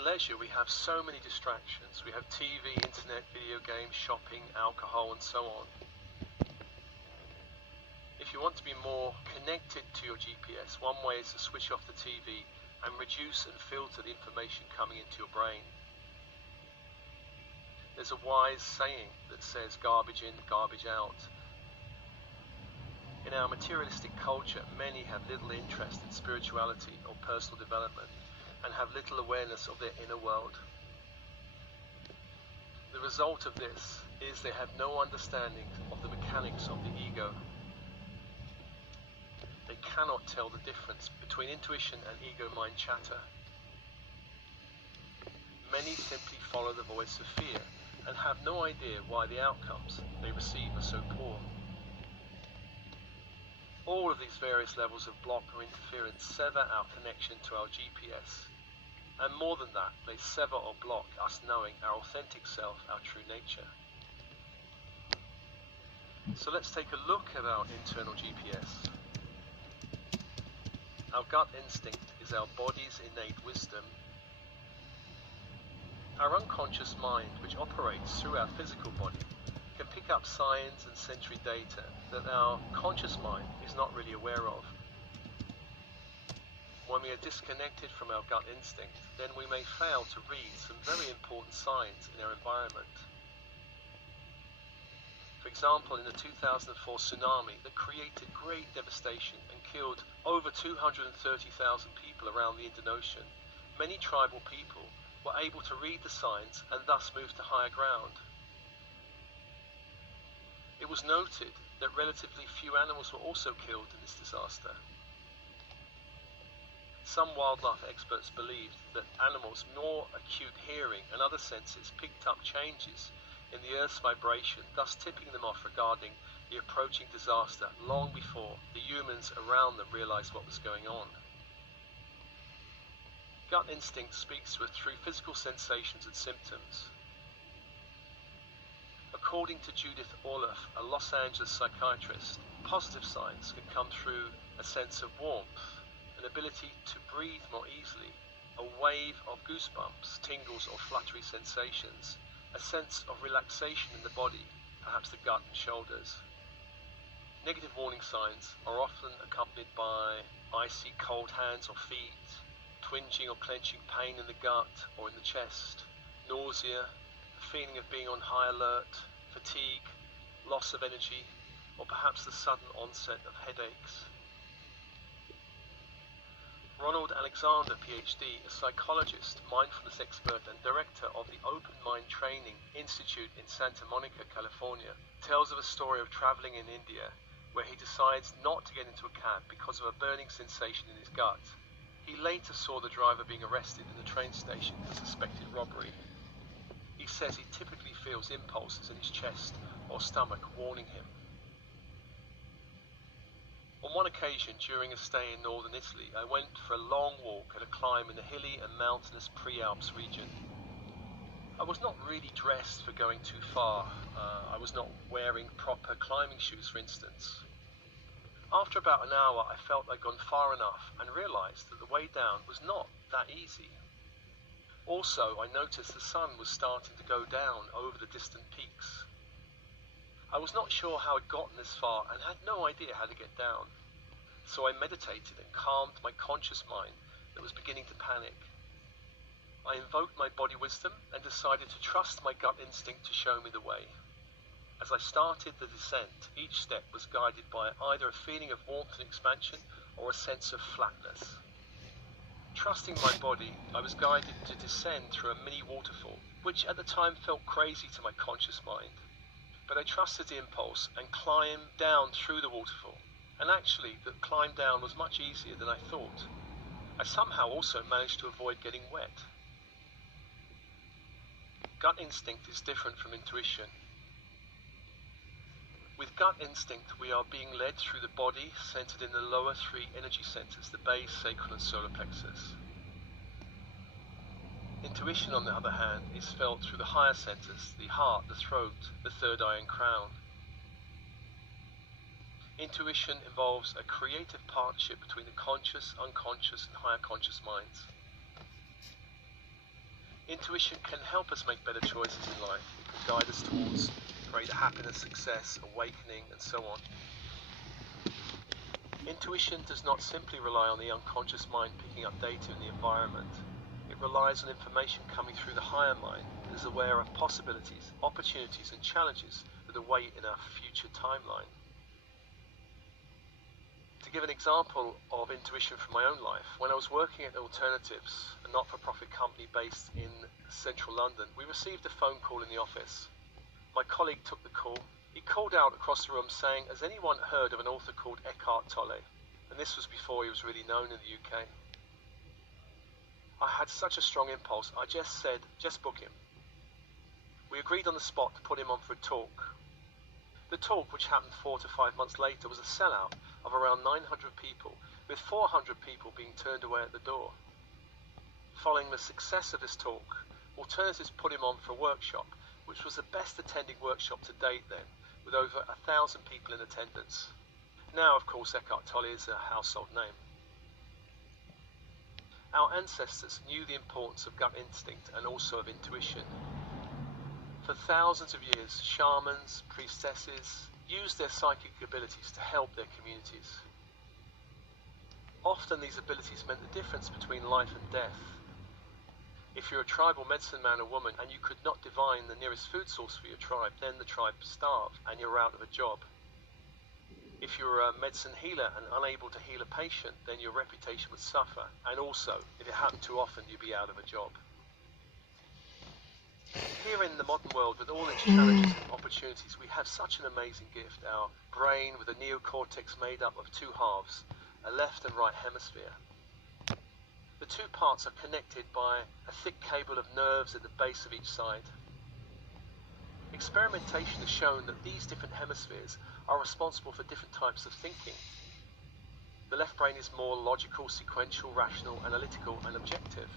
In leisure, we have so many distractions. We have TV, internet, video games, shopping, alcohol, and so on. If you want to be more connected to your GPS, one way is to switch off the TV and reduce and filter the information coming into your brain. There's a wise saying that says garbage in, garbage out. In our materialistic culture, many have little interest in spirituality or personal development and have little awareness of their inner world. The result of this is they have no understanding of the mechanics of the ego. They cannot tell the difference between intuition and ego mind chatter. Many simply follow the voice of fear and have no idea why the outcomes they receive are so poor. All of these various levels of block or interference sever our connection to our GPS. And more than that, they sever or block us knowing our authentic self, our true nature. So let's take a look at our internal GPS. Our gut instinct is our body's innate wisdom. Our unconscious mind, which operates through our physical body, can pick up signs and sensory data that our conscious mind is not really aware of. When we are disconnected from our gut instinct, then we may fail to read some very important signs in our environment. For example, in the 2004 tsunami that created great devastation and killed over 230,000 people around the Indian Ocean, many tribal people were able to read the signs and thus move to higher ground. It was noted that relatively few animals were also killed in this disaster. Some wildlife experts believed that animals' more acute hearing and other senses picked up changes in the Earth's vibration, thus tipping them off regarding the approaching disaster long before the humans around them realized what was going on. Gut instinct speaks to us through physical sensations and symptoms. According to Judith Orloff, a Los Angeles psychiatrist, positive signs can come through a sense of warmth, an ability to breathe more easily, a wave of goosebumps, tingles or fluttery sensations, a sense of relaxation in the body, perhaps the gut and shoulders. Negative warning signs are often accompanied by icy cold hands or feet, twinging or clenching pain in the gut or in the chest, nausea, a feeling of being on high alert, fatigue, loss of energy, or perhaps the sudden onset of headaches. Ronald Alexander, PhD, a psychologist, mindfulness expert, and director of the Open Mind Training Institute in Santa Monica, California, tells of a story of traveling in India where he decides not to get into a cab because of a burning sensation in his gut. He later saw the driver being arrested in the train station for suspected robbery. He says he typically feels impulses in his chest or stomach warning him. On one occasion, during a stay in northern Italy, I went for a long walk and a climb in the hilly and mountainous Prealps region. I was not really dressed for going too far. I was not wearing proper climbing shoes, for instance. After about an hour, I felt I'd gone far enough and realized that the way down was not that easy. Also, I noticed the sun was starting to go down over the distant peaks. I was not sure how I'd gotten this far and had no idea how to get down. So I meditated and calmed my conscious mind that was beginning to panic. I invoked my body wisdom and decided to trust my gut instinct to show me the way. As I started the descent, each step was guided by either a feeling of warmth and expansion or a sense of flatness. Trusting my body, I was guided to descend through a mini waterfall, which at the time felt crazy to my conscious mind. But I trusted the impulse and climbed down through the waterfall. And actually, the climb down was much easier than I thought. I somehow also managed to avoid getting wet. Gut instinct is different from intuition. With gut instinct, we are being led through the body, centered in the lower three energy centers, the base, sacral, and solar plexus. Intuition, on the other hand, is felt through the higher centers, the heart, the throat, the third eye, and crown. Intuition involves a creative partnership between the conscious, unconscious, and higher conscious minds. Intuition can help us make better choices in life. It can guide us towards greater happiness, success, awakening, and so on. Intuition does not simply rely on the unconscious mind picking up data in the environment. It relies on information coming through the higher mind that is aware of possibilities, opportunities, and challenges that await in our future timeline. To give an example of intuition from my own life, when I was working at Alternatives, a not-for-profit company based in central London, we received a phone call in the office. My colleague took the call. He called out across the room saying, "Has anyone heard of an author called Eckhart Tolle?" And this was before he was really known in the UK. I had such a strong impulse, I just said, "Just book him." We agreed on the spot to put him on for a talk. The talk, which happened 4 to 5 months later, was a sellout of around 900 people, with 400 people being turned away at the door. Following the success of this talk, Alternatives put him on for a workshop, which was the best attending workshop to date then, with over 1,000 people in attendance. Now, of course, Eckhart Tolle is a household name. Our ancestors knew the importance of gut instinct and also of intuition. For thousands of years, shamans, priestesses used their psychic abilities to help their communities. Often these abilities meant the difference between life and death. If you're a tribal medicine man or woman and you could not divine the nearest food source for your tribe, then the tribe starved and you're out of a job. If you're a medicine healer and unable to heal a patient, then your reputation would suffer, and also, if it happened too often, you'd be out of a job. Here in the modern world, with all its challenges and opportunities, we have such an amazing gift, our brain with a neocortex made up of 2 halves, a left and right hemisphere. The 2 parts are connected by a thick cable of nerves at the base of each side. Experimentation has shown that these different hemispheres are responsible for different types of thinking. The left brain is more logical, sequential, rational, analytical, and objective.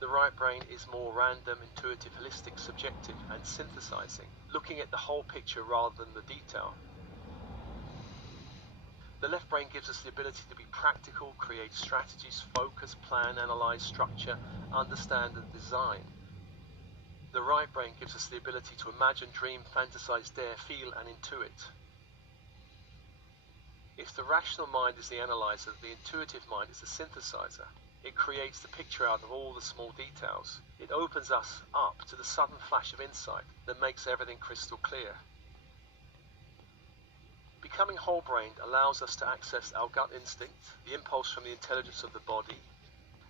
The right brain is more random, intuitive, holistic, subjective, and synthesizing, looking at the whole picture rather than the detail. The left brain gives us the ability to be practical, create strategies, focus, plan, analyze, structure, understand, and design. The right brain gives us the ability to imagine, dream, fantasize, dare, feel, and intuit. If the rational mind is the analyzer, the intuitive mind is the synthesizer. It creates the picture out of all the small details. It opens us up to the sudden flash of insight that makes everything crystal clear. Becoming whole-brained allows us to access our gut instinct, the impulse from the intelligence of the body,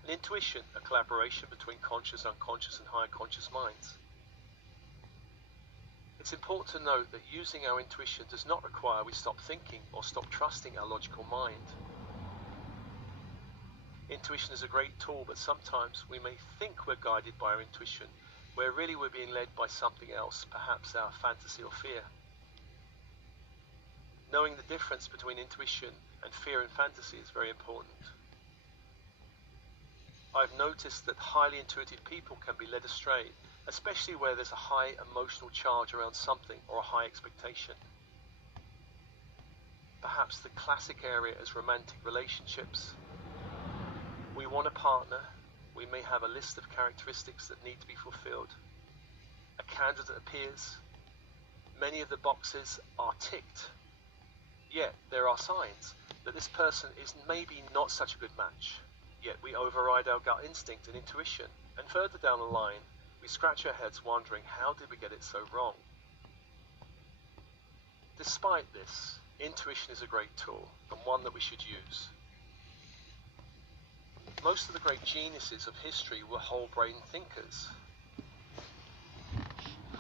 and intuition, a collaboration between conscious, unconscious, and higher conscious minds. It's important to note that using our intuition does not require we stop thinking or stop trusting our logical mind. Intuition is a great tool, but sometimes we may think we're guided by our intuition, where really we're being led by something else, perhaps our fantasy or fear. Knowing the difference between intuition and fear and fantasy is very important. I've noticed that highly intuitive people can be led astray, especially where there's a high emotional charge around something or a high expectation. Perhaps the classic area is romantic relationships. We want a partner. We may have a list of characteristics that need to be fulfilled. A candidate appears. Many of the boxes are ticked. Yet there are signs that this person is maybe not such a good match. Yet we override our gut instinct and intuition, and further down the line, we scratch our heads wondering, how did we get it so wrong? Despite this, intuition is a great tool, and one that we should use. Most of the great geniuses of history were whole-brain thinkers.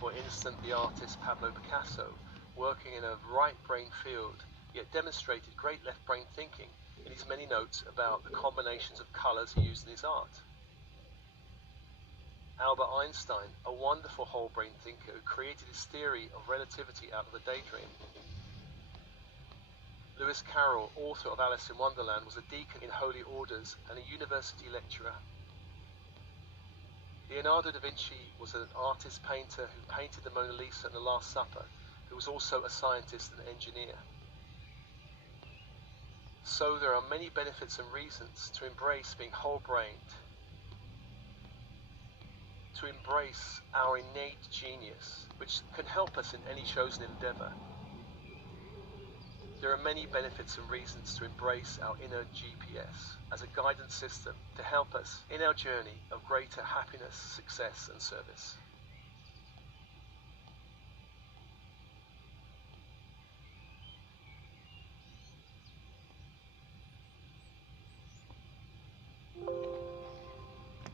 For instance, the artist Pablo Picasso, working in a right-brain field, yet demonstrated great left-brain thinking in his many notes about the combinations of colors he used in his art. Albert Einstein, a wonderful whole-brain thinker who created his theory of relativity out of a daydream. Lewis Carroll, author of Alice in Wonderland, was a deacon in holy orders and a university lecturer. Leonardo da Vinci was an artist painter who painted the Mona Lisa and the Last Supper, who was also a scientist and engineer. So there are many benefits and reasons to embrace being whole-brained. to embrace our innate genius, which can help us in any chosen endeavor. There are many benefits and reasons to embrace our inner GPS as a guidance system to help us in our journey of greater happiness, success, and service.